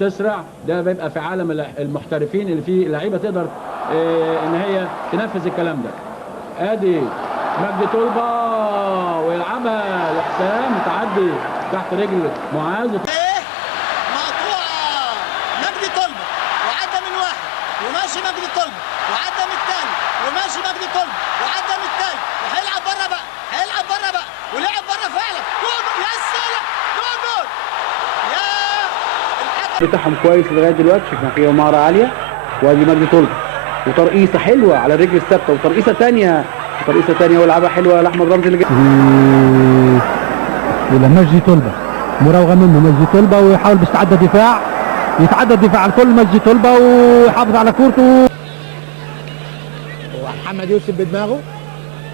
تسرع. ده بيبقى في عالم المحترفين اللي فيه لعيبه تقدر ان هي تنفذ الكلام ده. ادي مجدي طلبه ويلعبها لحسام، تعدي تحت رجل معاذ. مقطوعه مجدي طلبه وعدى من واحد وماشي مجدي طلبه وعدى من الثاني وماشي مجدي طلبه وعدى من الثالث وهيلعب بره بقى، هيلعب بره بقى ولعب بره فعلا. جول يا سلام، جول يا بتاعهم كويس لغايه دلوقتي، شفنا فيه مهاره عاليه. وادي مجدي طلبه وترقيصه حلوه على الرجل الثابته وترقيصه ثانيه ولعبها حلوه لاحمد رمزي اللي جاي. الى مجدي طلبه، مراوغه منه مجدي طلبه ويحاول باستعاده دفاع، يتعدى الدفاع الكل مجدي طلبه ويحافظ على كورته. ومحمد يوسف بدماغه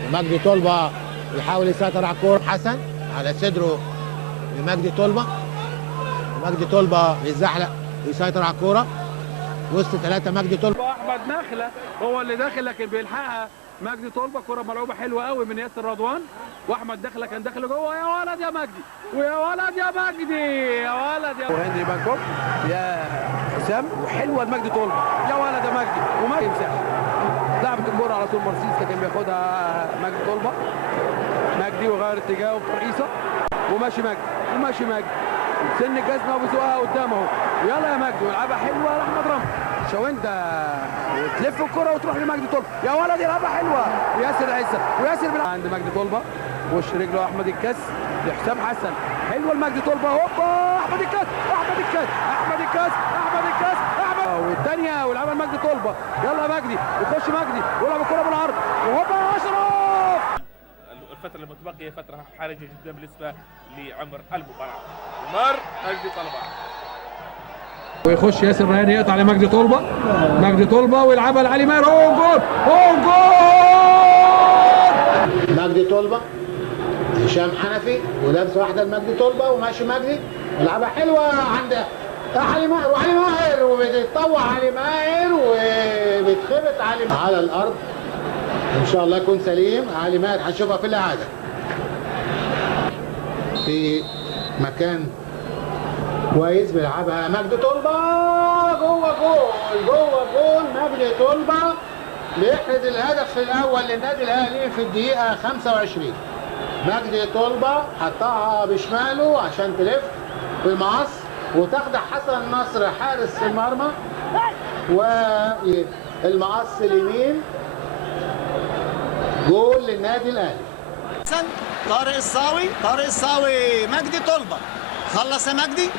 ومجدي طلبه يحاول يسيطر على الكوره. حسن على صدره لمجدي طلبه، ومجدي طلبه يتزحلق ويسيطر على الكوره وسط ثلاثه. مجدي طلبه احمد نخله هو اللي داخل لكن بيلحقها مجدي طلبه. كره ملعوبه حلوه قوي من ياسر رضوان، واحمد داخله كان داخل جوه. يا ولد يا مجدي، ويا ولد يا مجدي، يا ولد يا وهنري بانكوك يا حسام، وحلوه لمجدي طلبه. يا ولد يا مجدي، ومجدي يمسح لعبت الكوره على طول مرسيس لكن بياخدها مجدي طلبه. مجدي وغير اتجاهه بترقيصه وماشي مجدي سن الجزمه وبيزقها قدامه اهو. يلا يا مجدي ويلعبها حلوه لاحمد رمزي. شاوندا وتلف الكره وتروح لمجدي طلبه. يا ولد يلعبها حلوه وياسر عزت وياسر بيلعب عند مجدي طلبه. وش رجله احمد الكاس لحسام حسن، حلوه لمجدي طلبه. هوبا احمد الكاس والثانيه ويلعبها لمجدي طلبه. يلا يا مجدي يخش مجدي ويلعب الكره بالعرض وهوبا اشرف. الفتره المتبقيه فتره حرجه جدا بالنسبه لعمر المباراه. عمر مجدي طلبه ويخش ياسر ريان يقطع لمجدي طلبه ويلعبها لعلي ماهر. جول مجدي طلبه هشام حنفي ولابس واحده لمجدي طلبه وماشي مجدي يلعبها حلوه عند علي ماهر. وعلي ماهر وبيتطوع علي ماهر وبيتخبط على الارض. ان شاء الله يكون سليم. علي ماهر هنشوفها في الاعاده في مكان كويس بيلعبها مجدي طلبه جوه جول. مجدي طلبه بيحرز الهدف الاول للنادي الاهلي في الدقيقه 25. مجدي طلبه حطها بشماله عشان تلف بالمقص وتخدع حسن نصر حارس المرمى، والمقص اليمين. جول للنادي الاهلي. طارق الصاوي مجدي طلبه خلص يا مجدي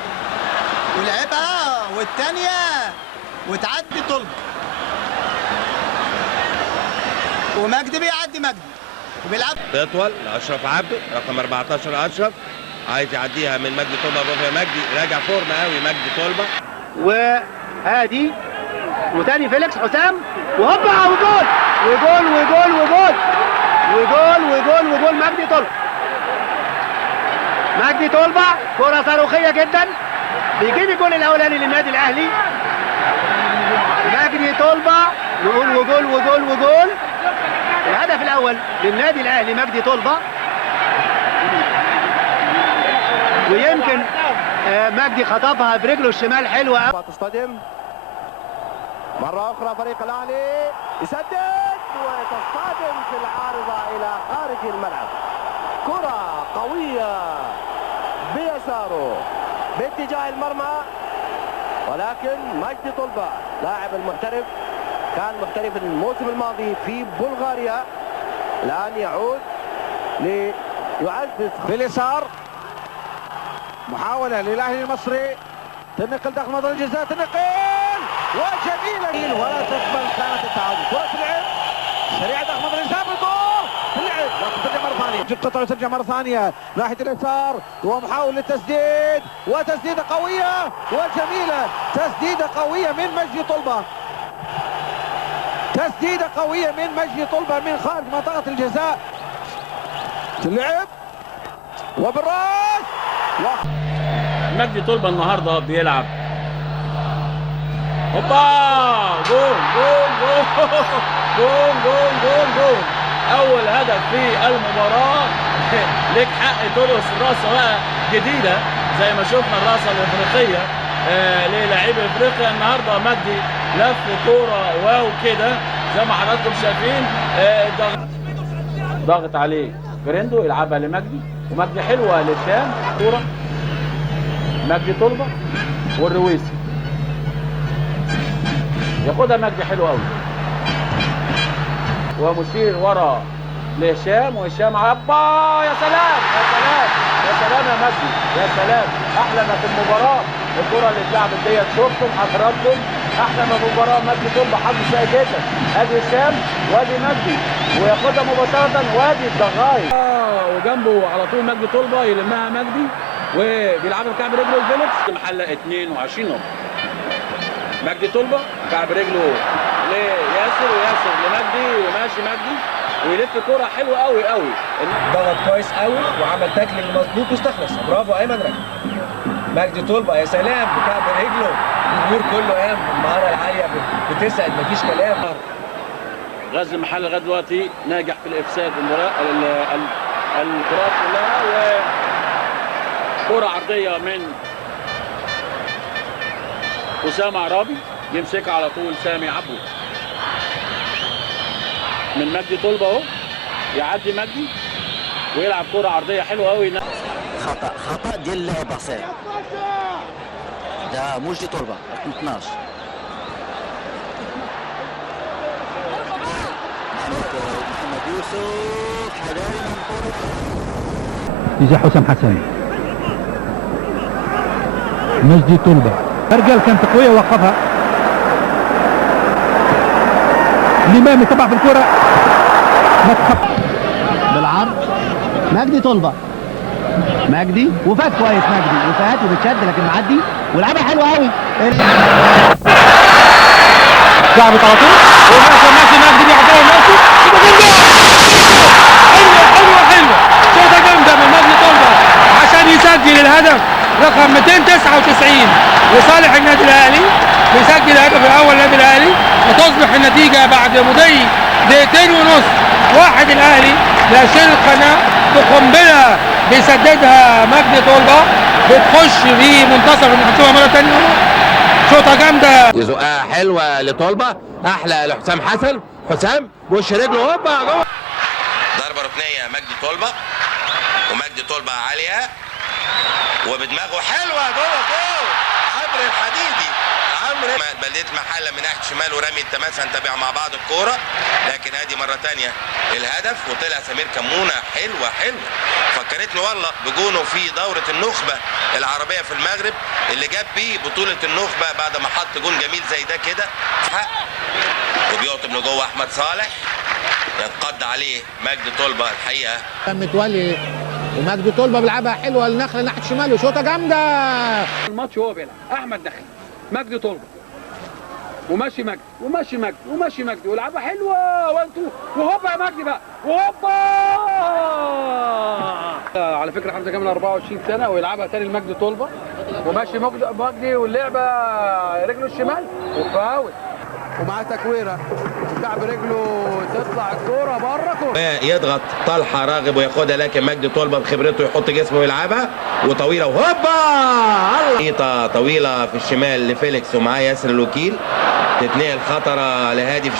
ولعبها والثانيه وتعدي طلبه ومجدي بيعدي مجدي وبيلعب تطول لاشرف عبده رقم 14. اشرف عايز يعديها من مجدي طلبه. برافو يا مجدي، راجع فورمه قوي مجدي طلبه. وادي وتاني فيليكس حسام وهوبا وجول مجدي طلبه. كرة صاروخية جدا بيجيب الجول الاولاني للنادي الاهلي. مجدي طلبه نقول وجول. الهدف الاول للنادي الاهلي مجدي طلبه. ويمكن مجدي خطفها برجله الشمال حلوه. تصطدم مرة أخرى فريق الأهلي يسدد وتصطدم في العارضة إلى خارج الملعب. كرة قوية بيساره باتجاه المرمى، ولكن مجدي طلبة لاعب المحترف كان محترف الموسم الماضي في بلغاريا، الآن يعود ليعزز باليسار. محاولة للأهلي المصري، تنقل داخل منطقة الجزاء، تنقل وجميلة ولا تقبل كانت التعادل. كرة تلعب سريعة داخل منطقة الجزاء بالجول تلعب وترجع مرة ثانية. جد قطع ترجع مرة ثانية ناحية اليسار ومحاول للتسديد وتسديدة قوية وجميلة. تسديدة قوية من مجدي طلبة، تسديدة قوية من مجدي طلبة من خارج منطقة الجزاء. تلعب وبالراس مجدي طلبه النهارده بيلعب. هوبا جول. اول هدف في المباراه. ليك حق ترقص الراسه بقى جديده زي ما شفنا الراسه الافريقيه لعيب افريقيا النهارده مجدي لف كوره واو كده زي ما حضراتكم شايفين. ضغط عليه جريندو يلعبها لمجدي، ومجدي حلوه لهشام كوره مجدي طلبه والرويسي ياخدها مجدي حلو قوي، ومشير ورا لهشام وهشام عبا. يا سلام يا سلام يا سلام يا مجدي، يا سلام. احلى ما في المباراه الكره اللي اتلعبت ديت، شفتم حضراتكم احلى ما في المباراه مجدي طلبه حظ سيء جدا. ادي هشام وادي مجدي وياخدها مباشره وادي الضغايط وجنبه على طول مجدي طلبه يلمها مجدي وبيلعبها بكعب رجله الفيليكس. محله 22 نقطه. مجدي طلبه كعب رجله لياسر وياسر لمجدي وماشي مجدي ويلف كرة حلوة قوي قوي. ضغط كويس قوي وعمل تاكلينج مظبوط واستخلص. برافو ايمن رجب. مجدي طلبه يا سلام بكعب رجله، الجمهور كله قام. المهاره العاليه بتسعد مفيش كلام. غزل المحل لغايه دلوقتي ناجح في الافساد الكرات كلها، وكرة عرضية من أسامة عرابي يمسكها على طول سامي عبود من مجدي طلبه اهو، يعدي مجدي ويلعب كرة عرضية حلوة قوي. خطأ ديال باسيل ده مجدي طلبه رقم 12. محمد يوسف حلال من اتجاه حسام حسن. مجدي طلبه رجال كانت قويه وقفها. الإمام يتبع في الكرة بالعرض مجدي طلبه. مجدي وفات كويس، مجدي وفات وبتشد لكن معدي ولعبها حلوه قوي. لعبت على طول وماشي مجدي بيعديها ماشي حلوه شوطه جامده من مجدي طلبه عشان يسجل الهدف رقم 299 لصالح النادي الاهلي. بيسجل الهدف الاول للنادي الاهلي وتصبح النتيجه بعد مضي دقيقتين ونص 1 الاهلي لاشيل القناه بقنبله بيسددها مجدي طلبه بتخش في منتصف المحسوبه مره ثانيه. شوطه جامده يزقها حلوه لطلبه، احلى لحسام حسن. حسام بوش رجله هوبا جوه. ضربه ركنيه مجدي طلبه، ومجدي طلبه عاليه وبدماغه حلوه جوه جول. عمرو الحديدي، عمرو بلديه محله من ناحيه شمال ورمي التماس. هنتابع مع بعض الكوره، لكن ادي مره ثانيه الهدف وطلع سمير كمونه. حلوه فكرتني والله بجونه في دوره النخبه العربيه في المغرب اللي جاب بيه بطوله النخبه بعد ما حط جون جميل زي ده كده. وبيقطم لجوه احمد صالح، ينقض عليه مجدي طلبه الحقيقه. متولي ومجدي طلبه بيلعبها حلوه النخله ناحيه الشمال وشوطه جامده. الماتش وهو بيلعب احمد دخل مجدي طلبه وماشي مجدي وماشي مجدي وماشي مجدي ويلعبها حلوه وانتو وهوبا يا مجدي بقى وهوبا. على فكره حمزه كامل 24 سنه ويلعبها تاني لمجدي طلبه وماشي مجدي واللعبه رجله الشمال وفاول ومعاه تكويره كعب رجله تطلع الكوره بره كوره. يضغط طلحه راغب وياخدها، لكن مجدي طلبه بخبرته يحط جسمه ويلعبها وطويله وهوبا. خيطه طويله في الشمال لفيليكس ومعاه ياسر الوكيل، تتنقل خطره لهادي في